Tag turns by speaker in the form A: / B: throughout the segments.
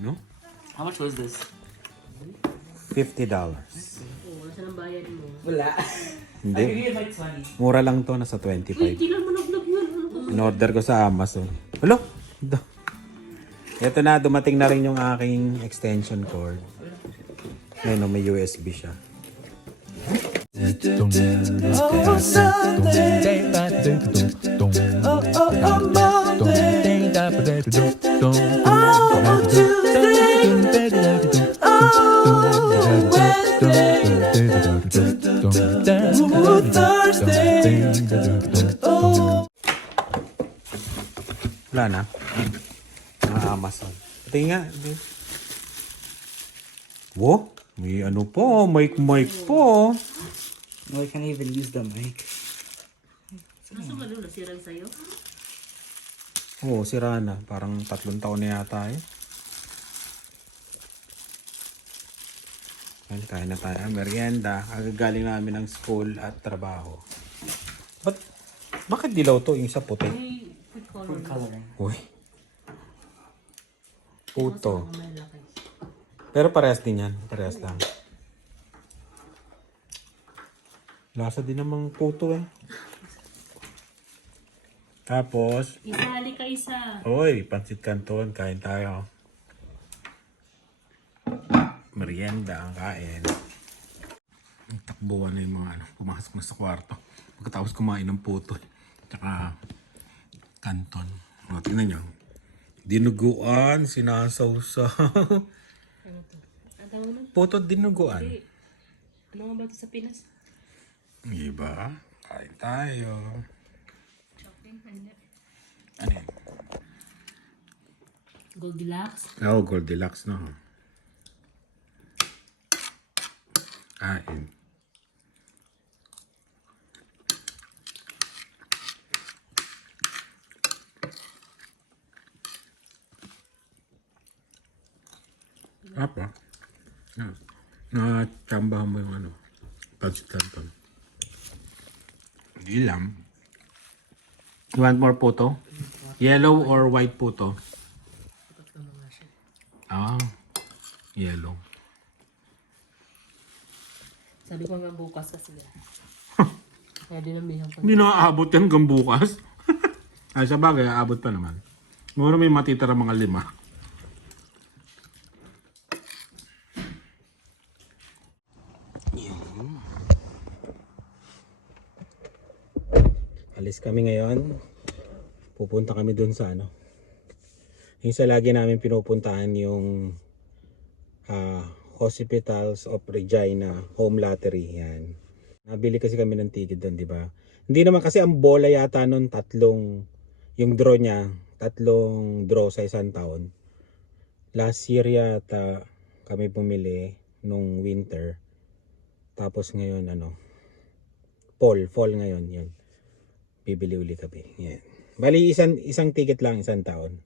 A: No?
B: How much was this?
A: $50.
C: Oo, nasa ng bayad mo?
B: Wala.
A: Hindi.
B: I give you like 20.
A: Mura lang to, nasa 25.
C: Hindi lang manognog yun. Ano ko?
A: In-order ko sa Amazon. Hello? Ito na, dumating na rin yung aking extension cord. Ayun, oh, may USB siya. Wala na. Mga Amazon. Pati nga. Wo? May ano po, mic mic po.
B: No, I can't even use the mic.
C: Nasa ano, nasirang sa'yo?
A: Oo, sira na. Parang tatlong taon na yata eh. Yan, kain na tayo. Ah, Merienda. Agagaling namin ng school at trabaho. Ba't, bakit dilaw to? Yung isa puti.
C: May food color.
B: Food coloring.
A: Uy. Puto.
C: Ang.
A: Pero parehas din yan. Parehas lang. Lasa din namang puto eh. Tapos,
C: Isali ka isa.
A: Hoy, pansit canton, kain tayo. Merienda ang kain. Takbuhan na yung mga ano, pumasok na sa kwarto. Pagkatapos kumain ng puto. Tsaka canton. O, tingnan nyo. Dinuguan, sinasawsaw.
C: Ano to? Nun?
A: puto dinuguan.
C: Ano nga ba ito sa Pinas?
A: Iba? Kain tayo. Ano yan?
C: Goldilocks.
A: Oh, Goldilocks na. No? Kain. Apa? Na, na-chambahan mo yung ano, pancit canton. Hindi lang. You want more puto? Yellow or white puto? Ah, yellow.
C: Sabi ko hanggang bukas kasi. Kaya dinamihan ko.
A: Hindi na aabot yan hanggang bukas. Ay, sa bagay, aabot pa naman. Mura may matitira mga lima. Kami ngayon. Pupunta kami dun sa ano. Yung sa lagi namin pinupuntahan yung ah, Hospitals of Regina Home Lottery. Yan. Nabili kasi kami ng ticket doon, di ba? Hindi naman kasi ang bola yata nun tatlong, yung draw niya, tatlong draw sa isang taon. Last year yata kami bumili nung winter. Tapos ngayon ano, fall, fall ngayon, yun. Bibili uli kami. Yan. Bali, isang, isang ticket lang, isang taon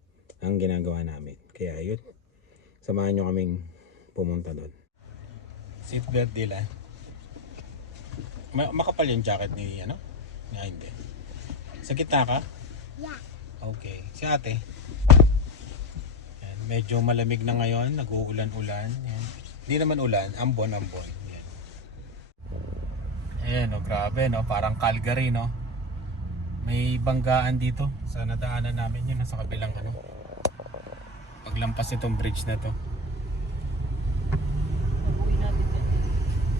A: ang ginagawa namin. Kaya yun, samahan nyo kaming pumunta doon. Seatbelt nila. Ma- makapal yung jacket ni ano? Ni ah, hindi. Sa gitna ka?
D: Yeah.
A: Okay. Si ate? Yan. Medyo malamig na ngayon. Nag-uulan-ulan. Yan. Hindi naman ulan. Ambon-ambon. Yan. Ayan, oh, grabe, no? Parang Calgary, no? May banggaan dito sa nadaanan namin yun, sa kabilang ano. Paglampas nitong bridge na to.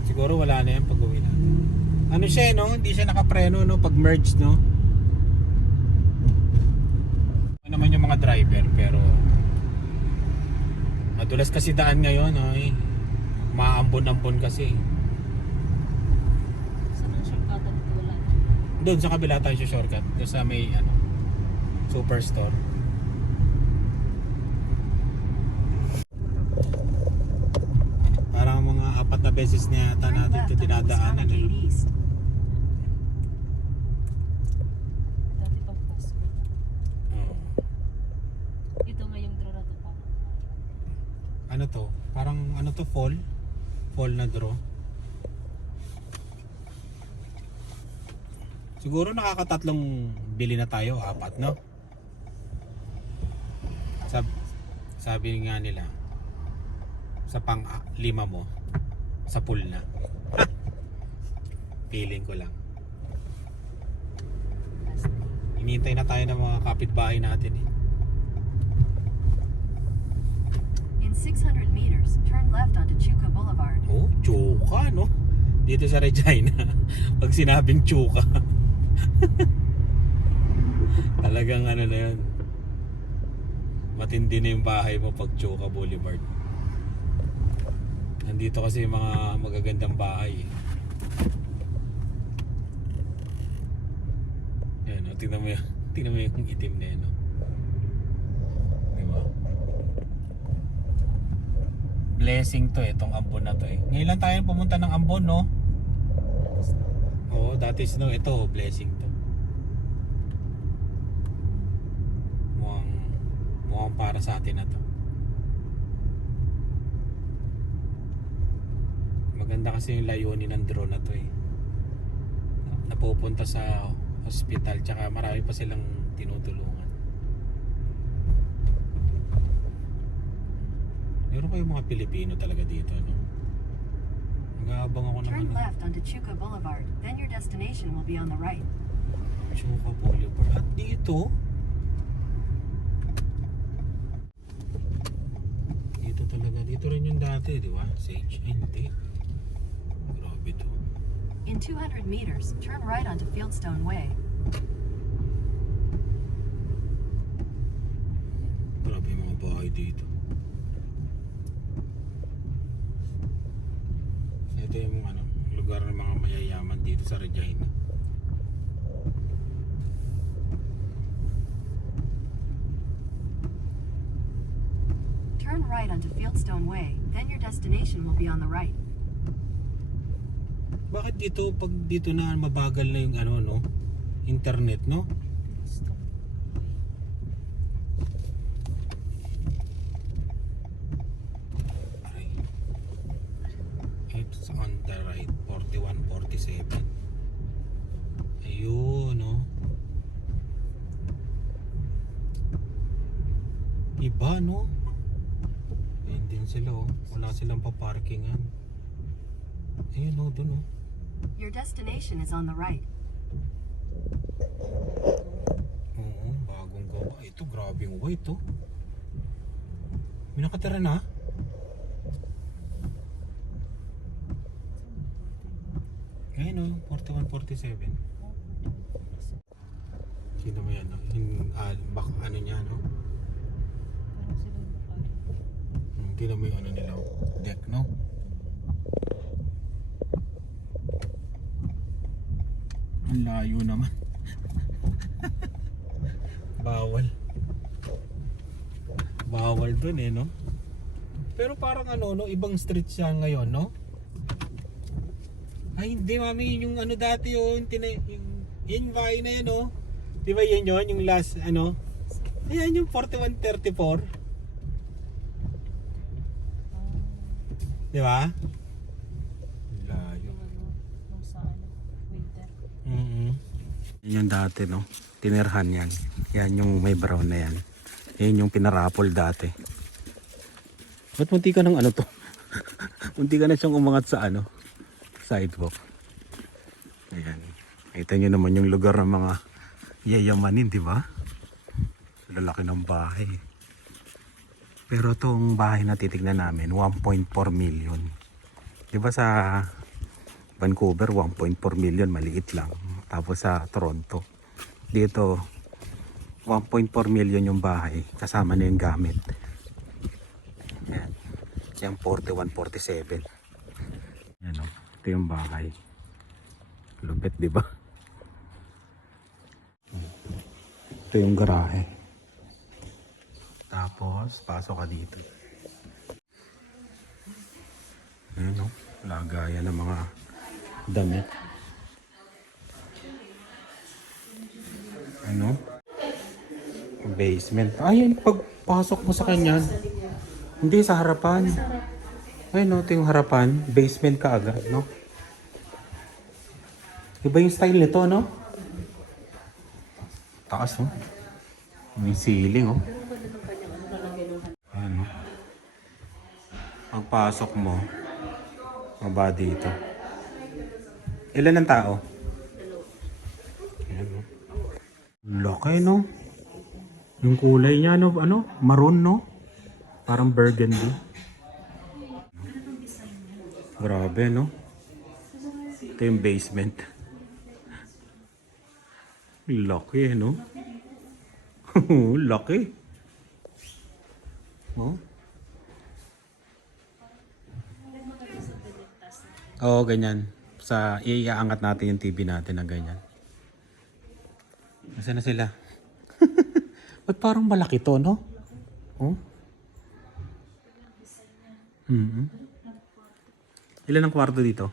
A: Siguro wala na yan pag uwi natin. Ano siya, no? Hindi siya nakapreno, no? Pag merge, no? Ano naman yung mga driver, pero madulas kasi daan ngayon, no? Eh. Maambon-ambon kasi.
C: Saan ang shortcut dito wala?
A: Doon sa kabila tayo sa shortcut. Doon sa may, ano, superstore. Parang mga apat na beses niya yata natin ito dinadaanan. Eh.
C: Pa.
A: ano to? Parang ano to fall? Fall na draw. Siguro nakakatatlong bili na tayo, apat no? Sab sabi nga nila, sa pang ah, lima mo sa pool na. Feeling ko lang. Hinihintay na tayo ng mga kapitbahay natin eh.
D: In 600 meters, turn left onto Chuka Boulevard.
A: Oh, chuka no? Dito sa Regina. Pag sinabing chuka. Talagang ano na yun. Matindi na yung bahay mo pag Chuka Boulevard. Nandito kasi yung mga magagandang bahay. Yan, oh, tingnan mo yan. Tingnan mo yung itim na yan. Oh. Diba? Blessing to eh, itong ambon na to eh. Ngayon lang tayo pumunta ng ambon, no? Oo, dati snow ito, blessing to. Mukhang, mukhang para sa atin na to. Maganda kasi yung layunin ng drone na to eh. Napupunta sa hospital tsaka marami pa silang tinutulungan. Meron pa yung mga Pilipino talaga dito, no? Nag-aabang ako
D: Turn
A: ano,
D: left onto Chuka Boulevard. Then your destination will be on the right.
A: Chuka Boulevard. At dito, dito talaga, dito rin yung dati, di ba? Sage, hindi. Grabe to.
D: In 200 meters, turn right onto Fieldstone Way.
A: Grabe yung mga bahay dito. Ito yung ano, lugar ng mga mayayaman dito sa Regina.
D: Turn right onto Fieldstone Way. Then your destination will be on the right.
A: Bakit dito pag dito na mabagal na yung ano no? Internet no? On the right 41 47 Ayun no? Iba no? Ayun din sila oh. Wala silang paparkingan. Ayun oh, dun oh.
D: Your destination is on the right.
A: Oo, bagong gawa. Ito, grabe yung white to. May nakatira na? Ngayon o, 41-47. Sino mo yan? No? Yung, ah, bak, ano niya, no? Hindi na mo yung ano nila, deck, no? Ang layo naman. Bawal. Bawal dun eh, no? Pero parang ano, no? Ibang street siya ngayon, no? Ay, hindi, mami. Yun yung ano dati, oh. Yung, tina, yung, bahay na yan, oh. Di ba yun yun? Yung last, ano? Ayan, yung 4134. Di ba? Layo. mm Yan yung dati, no? Tinirhan yan. Yan yung may brown na yan. Yan yung pinarapol dati. Ba't munti ka ng ano to? munti ka na siyang umangat sa ano? Sidewalk. Ayan. Kita nyo naman yung lugar ng mga yayamanin, di ba? Lalaki ng bahay. Pero tong bahay na titignan namin, 1.4 million. Di ba sa Vancouver, 1.4 million, maliit lang. Tapos sa Toronto, dito, 1.4 million yung bahay, kasama na yung gamit. Yan. Yan 41, 47. Ito yung bahay. Lupit, di ba? Ito yung garahe. Tapos, pasok ka dito. Ayan o. Lagayan ng mga damit. Ano? Basement. Ayun, pagpasok mo sa kanya. Hindi, sa harapan. Ayun no, ito yung harapan. Basement ka agad, no? Iba yung style nito, no? Taas, no? May ceiling, oh. Ayan, no? Pagpasok mo, maba dito. Ilan ang tao? Ayan, no? Laki, no? Yung kulay niya, no? Ano? Maroon, no? Parang burgundy. Grabe, no? Ito yung basement. Laki, no? Laki. Oh. Oo, ganyan. Sa iaangat natin yung TV natin na ganyan. Nasaan na sila? Ba't parang malaki to, no? Oh? mm Ilan ang kwarto dito?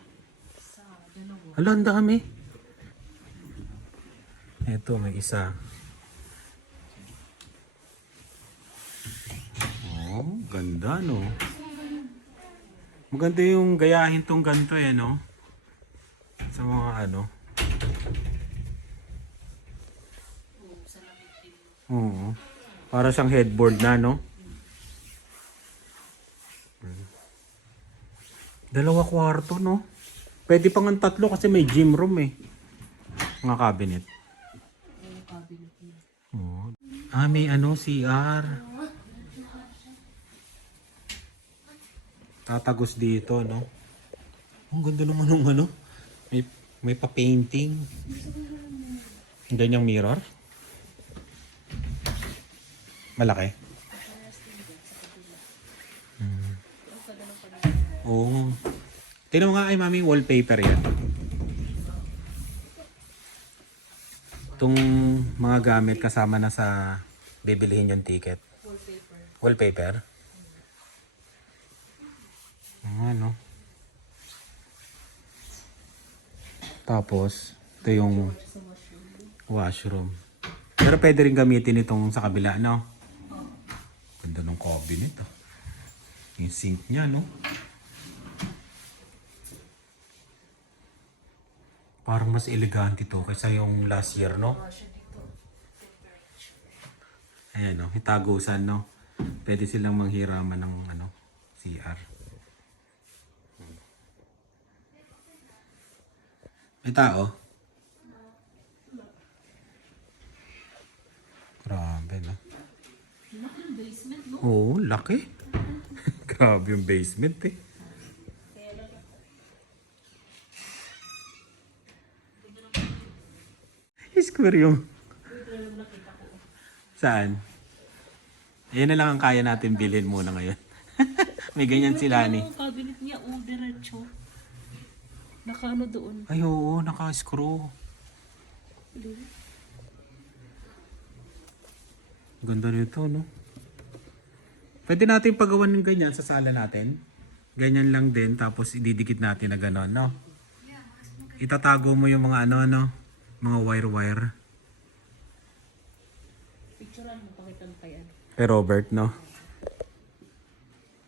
A: Hala, ang dami. Ito, may isa. Oh, ganda, no? Maganda yung gayahin tong ganito, eh, no? Sa mga ano. Oo. Para siyang headboard na, no? Dalawa kwarto, no? Pwede pang ang tatlo kasi may gym room eh. Mga cabinet. Oo. Ah, may ano, CR. Tatagos dito, no? Ang ganda naman ng ano. May, may pa-painting. Ganyang mirror. Malaki. Oo. Tingnan mo nga ay mami, wallpaper yan. Itong mga gamit kasama na sa bibilihin yung ticket. Wallpaper. Wallpaper? Ano? Tapos, ito yung washroom. Pero pwede rin gamitin itong sa kabila, no? Ganda ng cabinet, ah. Yung sink niya, no? Parang mas elegante to kaysa yung last year, no? Ayan, no? Hitagusan, no? Pwede silang manghiraman ng, ano, CR. May tao? Grabe, no? Oo, laki. Grabe yung basement, eh. Square yung... Saan? Yan na lang ang kaya natin bilhin muna ngayon. May ganyan sila ni.
C: Ang cabinet niya, oh, diretso. Nakaano doon.
A: Ay oo, naka-screw. Ganda nito, no? Pwede natin pagawan ng ganyan sa sala natin. Ganyan lang din, tapos ididikit natin na gano'n, no? Itatago mo yung mga ano, no? Mga wire-wire.
C: Picturean mo, pakita mo kay ano.
A: Kay Robert, no?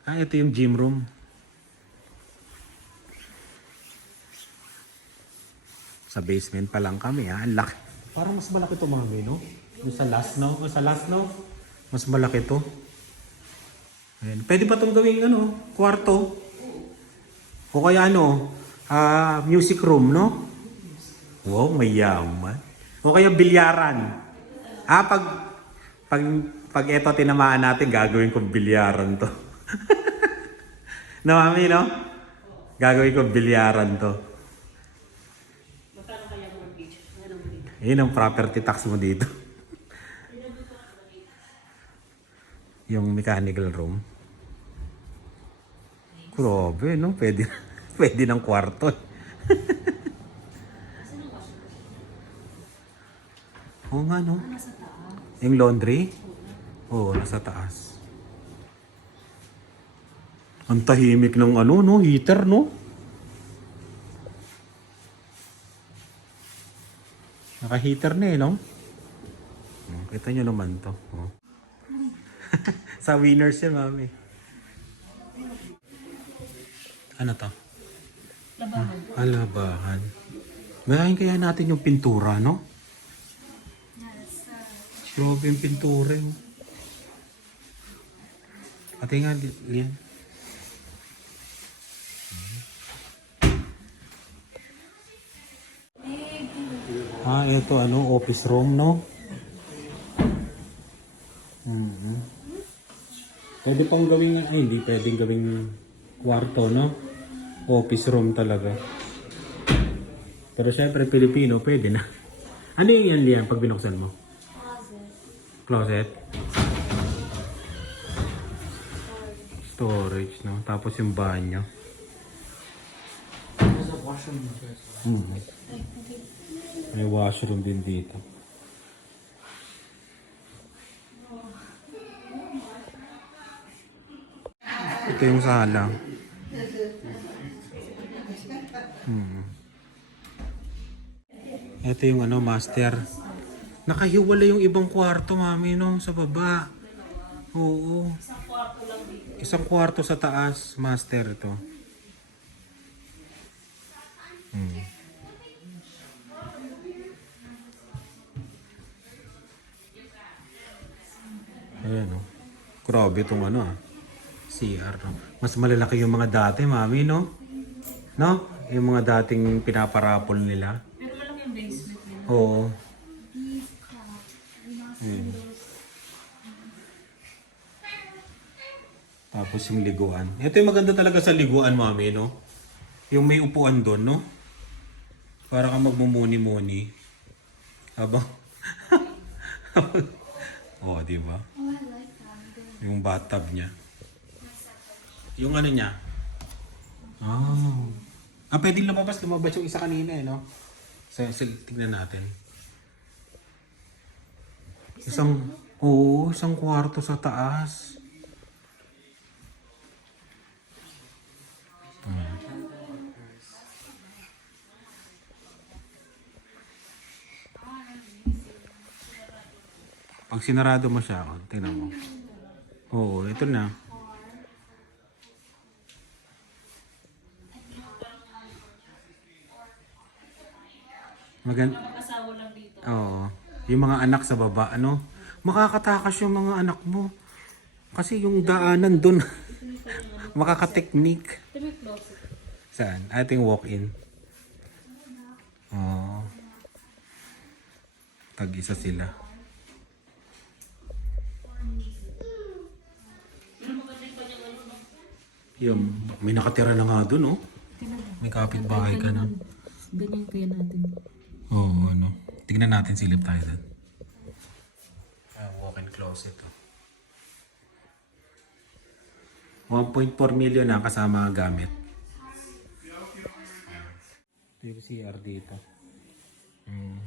A: Ah, ito yung gym room. Sa basement pa lang kami, ha? Ang laki. Parang mas malaki to, mami, no? Yung sa last, no? O sa last, no? Mas malaki to. Ayan. Pwede pa itong gawing, ano, kwarto. O kaya, ano, ah, music room, no? Wow, may yaman. O kaya bilyaran. Ah, pag, pag, pag eto tinamaan natin, gagawin ko bilyaran to. no, mami, no? Gagawin ko bilyaran to.
C: Magkano kaya mortgage? Mo
A: Yun ang property tax mo dito. yung mechanical room. Grabe, no? Pwede, pwede ng kwarto. Oo nga, no? Yung laundry? Oo, nasa taas. Ang tahimik ng ano, no? Heater, no? Naka-heater na eh, no? Oh, Kita nyo naman to. Oh. Sa winners yan, mami. Ano to?
C: Labahan.
A: Ah, labahan. Gayahin kaya natin yung pintura, no? Grabe yung pintura yun. Oh. Ate nga, yan. Ah, ito ano, office room, no? Mm -hmm. Pwede pang gawing, ay hindi, pwedeng gawing kwarto, no? Office room talaga. Pero syempre, Pilipino, pwede na. Ano yung yan, Lian, pag binuksan mo? Closet. Storage, no? Tapos yung banyo. Mhm. May washroom din dito. Ito yung sala. Hmm. Ito yung ano, master. Nakahiwala yung ibang kwarto, mami, no? Sa baba. Oo. Isang kwarto sa taas, master ito. Hmm. Ayan o. Grabe itong ano ah. CR no. Mas malalaki yung mga dati, mami, no? No? Yung mga dating pinaparapol nila.
C: Pero malaki yung basement nila.
A: Oo. Ayan. Tapos yung liguan. Ito yung maganda talaga sa liguan, mami, no? Yung may upuan doon, no? Para kang magmumuni-muni. Habang... Oo, di ba? Yung bathtub niya. Yung ano niya. Ah. Ah, pwedeng lumabas. Lumabas yung isa kanina eh, no? So, so tignan natin. Isang, oo, isang kwarto sa taas. Hmm. Pag sinarado mo siya, oh, tingnan mo. Oo, ito na. Magan
C: Asawa lang dito.
A: Oo. Yung mga anak sa baba, ano? Makakatakas yung mga anak mo. Kasi yung daanan doon. Makakateknik. Saan? Ating walk-in. Oo. Tag-isa sila. Yung, may nakatira na nga doon, oh. May kapitbahay ka na.
C: Ganyan kaya natin.
A: Oo, ano. Tignan natin silip tayo doon. Ah, walk-in closet, oh. 1.4 million na kasama ang gamit. Ito yung CR dito. Mm.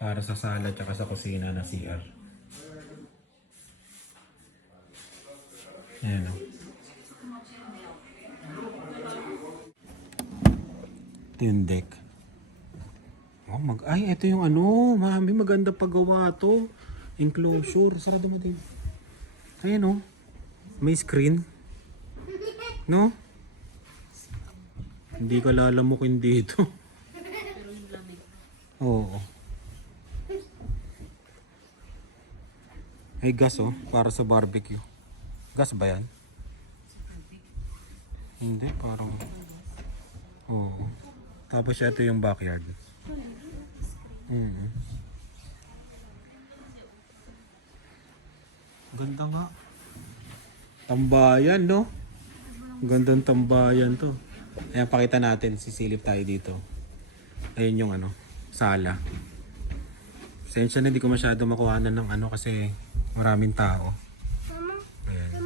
A: Para sa sala at sa kusina na CR. Ayan o. Ito yung deck. Oh, mag ay, ito yung ano, mami, maganda paggawa to. Enclosure, sarado mo din. Ayan oh. May screen. No? Hindi ka lalamukin dito. Oo. May gas oh, para sa barbecue. Gas ba yan? Hindi, parang... Oo. Tapos ito yung backyard. Mm Ganda nga. Tambayan, no? Gandang tambayan to. Ayan, pakita natin. Sisilip tayo dito. Ayun yung ano, sala. Sensya na, hindi ko masyado makuhanan ng ano kasi maraming tao. Ayan.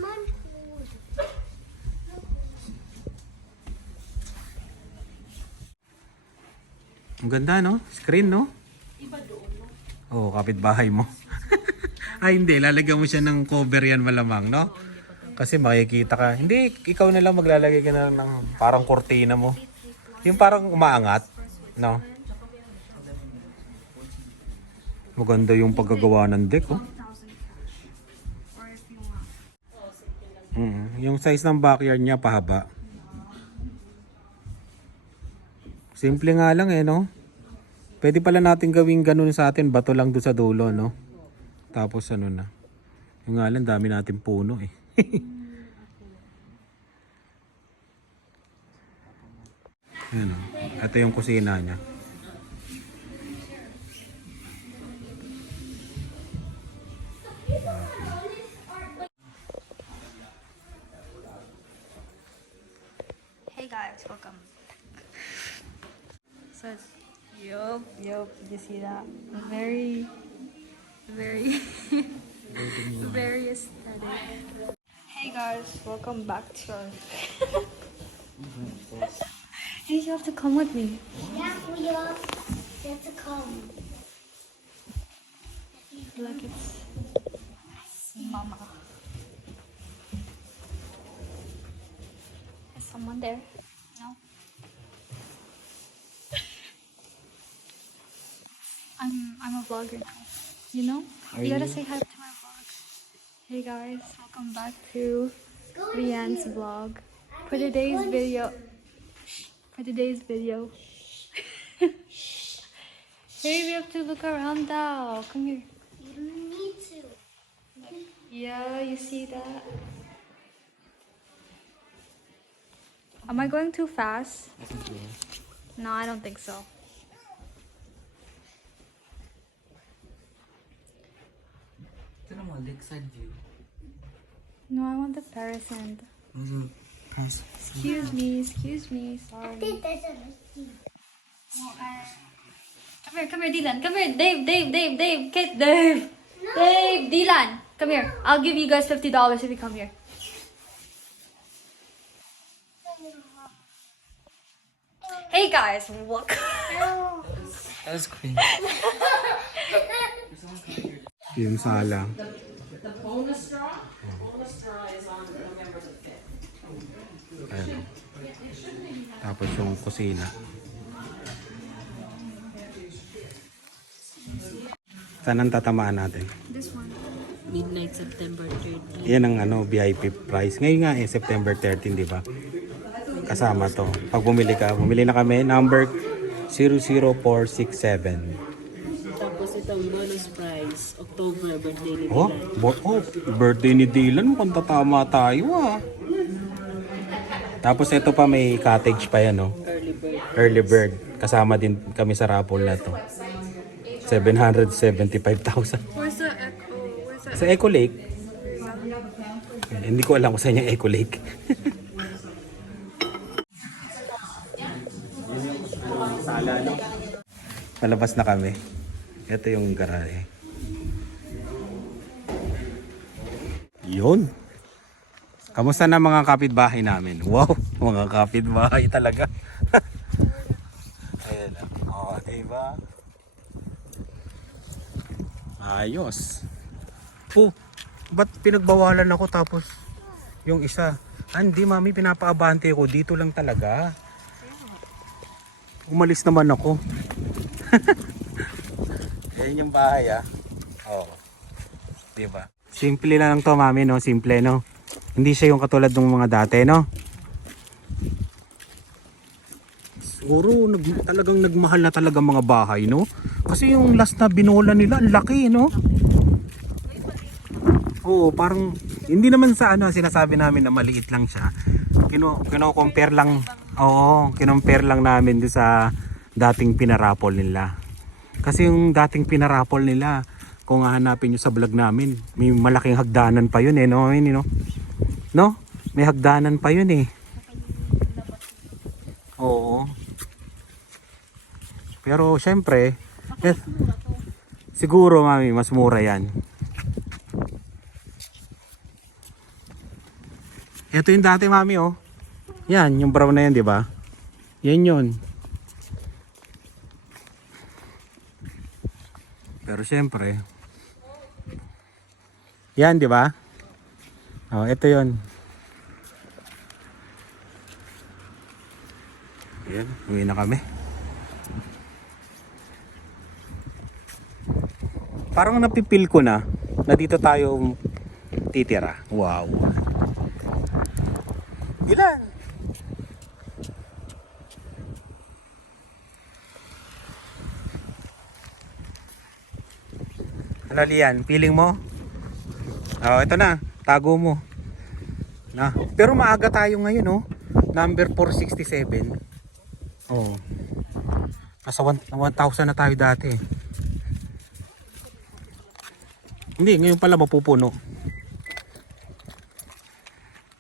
A: Ang ganda, no? Screen, no?
C: Iba doon, no?
A: Oo, oh, kapitbahay mo. Ay, hindi. Lalagyan mo siya ng cover yan malamang, no? Kasi makikita ka. Hindi, ikaw na lang maglalagay ka na ng parang kortina mo. Yung parang umaangat, no? Maganda yung paggagawa ng deck, oh. Mm, yung size ng backyard niya pahaba. Simple nga lang eh, no? Pwede pala natin gawing ganun sa atin, bato lang doon sa dulo, no? Tapos ano na. Yung nga lang, dami natin puno eh. Ayan o. Ito yung kusina niya.
E: Yup, yup. You see that? Very, very, very aesthetic. Hey guys, welcome back to our. you have to come with me.
F: Yeah, we all get to come.
E: Like it's mama. Is someone there? I'm I'm a vlogger now. You know? you gotta say hi to my vlog. Hey guys, welcome back to Rian's vlog. For today's video for today's video. hey, we have to look around now. Come here.
F: You don't need to.
E: Yeah, you see that? Am I going too fast? No, I don't think so.
B: Tignan mo, lakeside view.
E: No, I want the Paris end. Excuse me, excuse me, sorry.
F: Think there's a receipt.
E: Come here, come here, Dylan. Come here, Dave, Dave, Dave, Dave, Kate, Dave. Dave, Dylan. Come here. I'll give you guys $50 if you come here. Hey guys, welcome.
B: Ice cream.
A: Yung sala.
C: The bonus straw, bonus straw is on November the 5th.
A: Ayan. Tapos yung kusina. Saan ang tatamaan natin?
E: This one.
C: Midnight September 30.
A: Yan ang ano, VIP price. Ngayon nga eh, September 13, di ba? Kasama to. Pag bumili ka, bumili na kami, number 00467.
C: Itong bonus prize, October birthday ni
A: Oh,
C: Dylan.
A: bo- oh, birthday ni Dylan, mukhang tatama tayo ah. Tapos ito pa may cottage pa yan, no?
C: Early bird.
A: Early bird. Kasama din kami sa raffle na to. 775,000.
E: Where's the echo? Where's the
A: Sa Eco Lake. Eh, Hindi ko alam kung saan yung Eco Lake. Palabas na kami. Ito yung garahe. Yun. Kamusta na mga kapitbahay namin? Wow, mga kapitbahay talaga. Ayan. O, oh, diba? Ayos. Oh, ba't pinagbawalan ako tapos yung isa? Ah, hindi mami, pinapaabante ko. Dito lang talaga. Umalis naman ako. Yan yung bahay ah. Oo. Diba? Simple lang to mami no, simple no. Hindi siya yung katulad ng mga dati no. Siguro nag, talagang nagmahal na talaga mga bahay no. Kasi yung last na binola nila, ang laki no. Oo, parang hindi naman sa ano sinasabi namin na maliit lang siya. Kino kino-compare lang. Oo, kinompare lang namin doon sa dating pinarapol nila. Kasi yung dating pinarapol nila, kung hahanapin nyo sa vlog namin, may malaking hagdanan pa yun eh, no? Yun, no? no? May hagdanan pa yun eh. Oo. Pero syempre, eh, siguro mami, mas mura yan. Ito yung dati mami oh. Yan, yung brown na yan, di ba? Yan yun. Pero syempre, yan, di ba? Oh, ito yun. Yan, uwi na kami. Parang napipil ko na na dito tayo titira. Wow. Ilan? Dali yan. Feeling mo? Oh, ito na. Tago mo. Na. Pero maaga tayo ngayon, oh. Number 467. Oh. Nasa 1,000 na tayo dati. Eh. Hindi, ngayon pala mapupuno.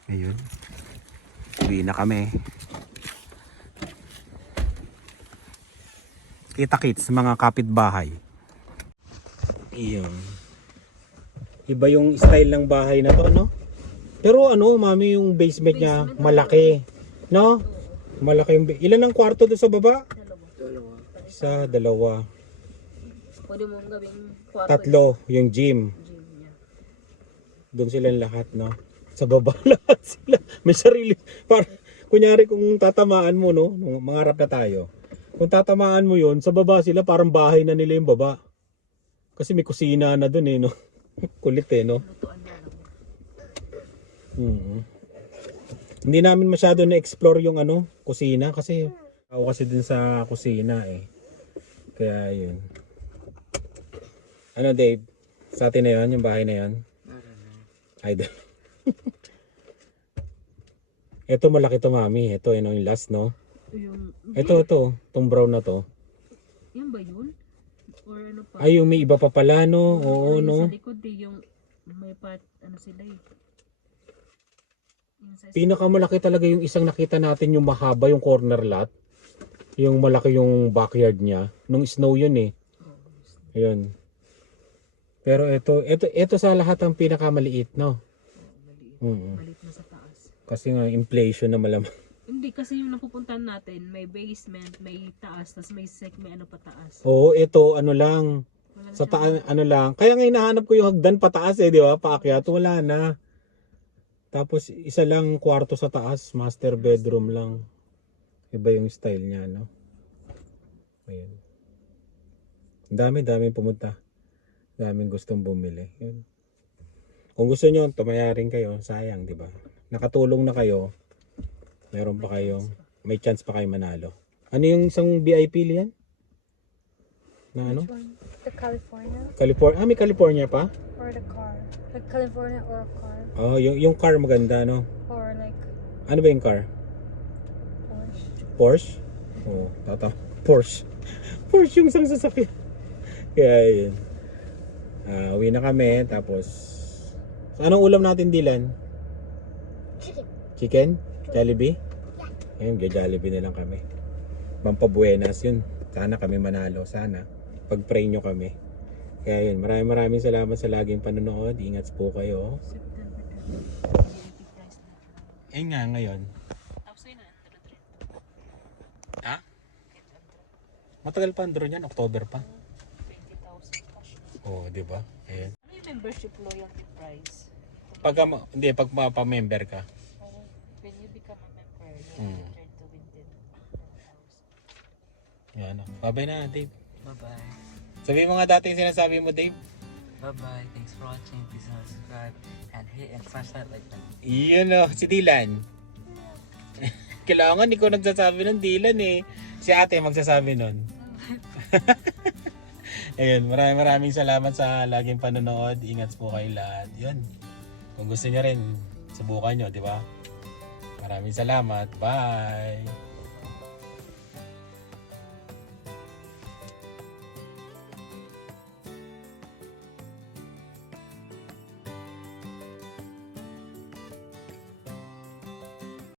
A: Ayun. Uwi na kami. Kita-kits mga kapitbahay. Iyon. Iba yung style ng bahay na to, no? Pero ano, mami, yung basement niya malaki. No? Malaki yung... Ilan ang kwarto doon sa baba? Isa, dalawa.
C: Pwede mo gawing kwarto
A: Tatlo, yung gym. Doon sila lahat, no? Sa baba lahat sila. May sarili. Par, kunyari kung tatamaan mo, no? Mangarap na tayo. Kung tatamaan mo yon sa baba sila, parang bahay na nila yung baba. Kasi may kusina na doon eh, no? Kulit eh, no? Mm. Hindi namin masyado na-explore yung ano, kusina kasi ako kasi din sa kusina eh. Kaya yun. Ano Dave? Sa atin na yun, yung bahay na yun? Idol. Ito malaki to mami. Ito yun yung last no.
C: Yung,
A: Ito ito. Itong brown na to.
C: yan ba yun? Or ano pa?
A: Ay yung may iba pa pala no. Oo
C: Yung
A: no.
C: Sa likod eh, yung may part, ano sila eh. Yung sa
A: Pinakamalaki talaga yung isang nakita natin yung mahaba yung corner lot. Yung malaki yung backyard niya. Nung snow yun eh. Ayun. Pero ito, ito, ito sa lahat ang pinakamaliit no. Mm
C: Malit na sa taas.
A: Kasi nga inflation na malamang.
C: Hindi, kasi yung napupuntahan natin, may basement, may taas, tas may sec, may ano pa taas.
A: Oo, ito ano lang.
C: Wala
A: Sa taan, ano lang. Kaya nga hinahanap ko yung hagdan pataas eh, di ba? Paakyat, wala na. Tapos isa lang kwarto sa taas, master bedroom lang. Iba yung style niya, no? Ayun. Ang dami, dami pumunta. Daming gustong bumili. Yun. Kung gusto nyo, tumayarin kayo, sayang, di ba? Nakatulong na kayo, meron pa kayong, may chance pa kayo manalo. Ano yung isang VIP liyan? Na ano?
E: The California
A: California. Ah, may California pa?
E: or the car? Like California or a car
A: Oh, yung, yung car maganda, no?
E: or like
A: Ano ba yung car?
E: Porsche.
A: Porsche? Oo, oh, tata. Porsche. Porsche yung isang sasakyan. Kaya yun. Ah, uwi na kami, tapos... So, anong ulam natin, Dilan?
F: Chicken.
A: Chicken? Jollibee? Ayun, Jollibee na lang kami. Pampabuenas yun. Sana kami manalo, sana. Pag-pray nyo kami. Kaya yun, maraming maraming salamat sa laging panonood. Ingat po kayo.
C: September 10. VIP price na.
A: Eh nga, ngayon. Ha? Matagal pa ang drone yan, October pa.
C: 20,000 cash.
A: Oo, di ba? Ayan.
C: Ano yung membership loyalty price?
A: Pag, hindi, pag mapa-member ka.
C: Oh, when you become a member, you're
A: Mm.
C: entered to win 10,000.
A: Yan. Babay na, Dave.
B: Bye-bye.
A: Sabi mo nga dati yung sinasabi mo, Dave.
B: Bye-bye. Thanks for watching. Please subscribe and hit and smash that like button.
A: Iyon o, si Dylan. Kailangan ikaw nagsasabi ng Dylan eh. Si ate magsasabi nun. Ayun, maraming maraming salamat sa laging panonood. Ingat po kayo lahat. Yun. Kung gusto niyo rin, subukan nyo, di ba? Maraming salamat. Bye!